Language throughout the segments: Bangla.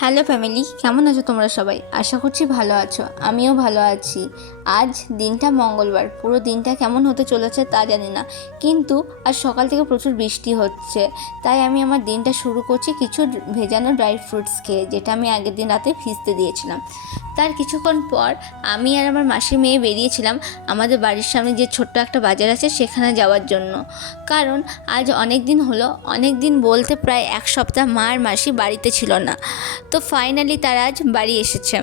হ্যালো ফ্যামিলি, কেমন আছো তোমরা সবাই? আশা করছি ভালো আছো, আমিও ভালো আছি। আজ দিনটা মঙ্গলবার, পুরো দিনটা কেমন হতে চলেছে তা জানি না, কিন্তু আজ সকাল থেকে প্রচুর বৃষ্টি হচ্ছে। তাই আমি আমার দিনটা শুরু করছি কিছু ভেজানো ড্রাই ফ্রুটস খেয়ে, যেটা আমি আগের দিন রাতে ভিজতে দিয়েছিলাম। তার কিছুক্ষণ পর আমি আর আমার মাসির মেয়ে বেরিয়েছিলাম আমাদের বাড়ির সামনে যে ছোট্ট একটা বাজার আছে সেখানে যাওয়ার জন্য। কারণ আজ অনেক দিন হলো, অনেক দিন বলতে প্রায় এক সপ্তাহ মা আর মাসি বাড়িতে ছিল না। তো ফাইনালি তারা আজ বাড়ি এসেছে।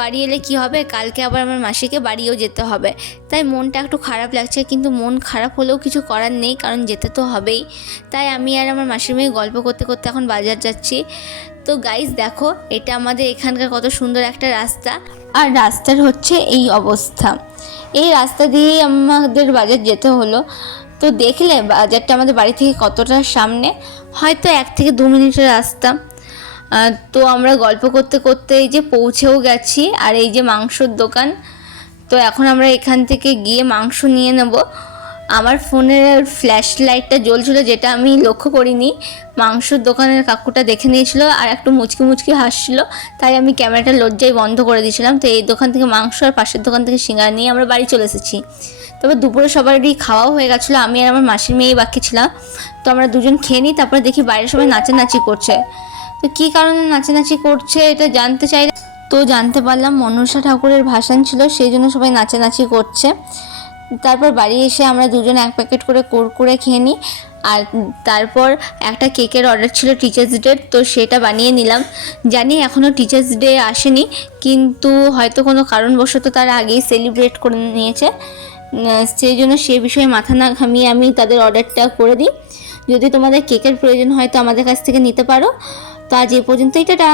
বাড়ি এলে কি হবে, কালকে আবার আমার মাসিকে বাড়িও যেতে হবে। তাই মনটা একটু খারাপ লাগছে, কিন্তু মন খারাপ হলেও কিছু করার নেই, কারণ যেতে তো হবেই। তাই আমি আর আমার মাসির মেয়ে গল্প করতে করতে এখন বাজার যাচ্ছি। তো গাইস দেখো, এটা আমাদের এখানকার কত সুন্দর একটা রাস্তা, আর রাস্তার হচ্ছে এই অবস্থা। এই রাস্তা দিয়েই আমাদের বাজার যেতে হলো। তো দেখলে বাজারটা আমাদের বাড়ি থেকে কতটা সামনে, হয়তো 1 থেকে 2 মিনিটের রাস্তা। তো আমরা গল্প করতে করতে এই যে পৌঁছেও গেছি, আর এই যে মাংসর দোকান। তো এখন আমরা এখান থেকে গিয়ে মাংস নিয়ে নেব। আমার ফোনের ফ্ল্যাশ লাইটটা জ্বলছিল, যেটা আমি লক্ষ্য করিনি। মাংসর দোকানের কাকুটা দেখে নিয়েছিল আর একটু মুচকি মুচকি হাসছিল, তাই আমি ক্যামেরাটা লজ্জায় বন্ধ করে দিয়েছিলাম। তো এই দোকান থেকে মাংস আর পাশের দোকান থেকে সিঙ্গারা নিয়ে আমরা বাড়ি চলে এসেছি। তবে দুপুরে সবারই খাওয়াও হয়ে গেছিলো, আমি আর আমার মাসির মেয়েই বাকি ছিলাম। তো আমরা দুজন খেয়ে নিই, তারপরে দেখি বাইরে সবাই নাচানাচি করছে। তো কী কারণে নাচানাচি করছে এটা জানতে চাইলে তো জানতে পারলাম মনসা ঠাকুরের ভাসান ছিল, সেই জন্য সবাই নাচানাচি করছে। তারপর বাড়ি এসে আমরা দুজন 1 প্যাকেট করে কুরকুরে খেয়ে নিই। আর তারপর একটা কেকের অর্ডার ছিল টিচার্স ডে, তো সেটা বানিয়ে নিলাম। জানি এখনও টিচার্স ডে আসেনি, কিন্তু হয়তো কোনো কারণবশত তারা আগেই সেলিব্রেট করে নিয়েছে। সেই জন্য সে বিষয়ে মাথা না ঘামিয়ে আমি তাদের অর্ডারটা করে দিই। যদি তোমাদের কেকের প্রয়োজন হয় তো আমাদের কাছ থেকে নিতে পারো। তো আজ এই পর্যন্তই, টাটা।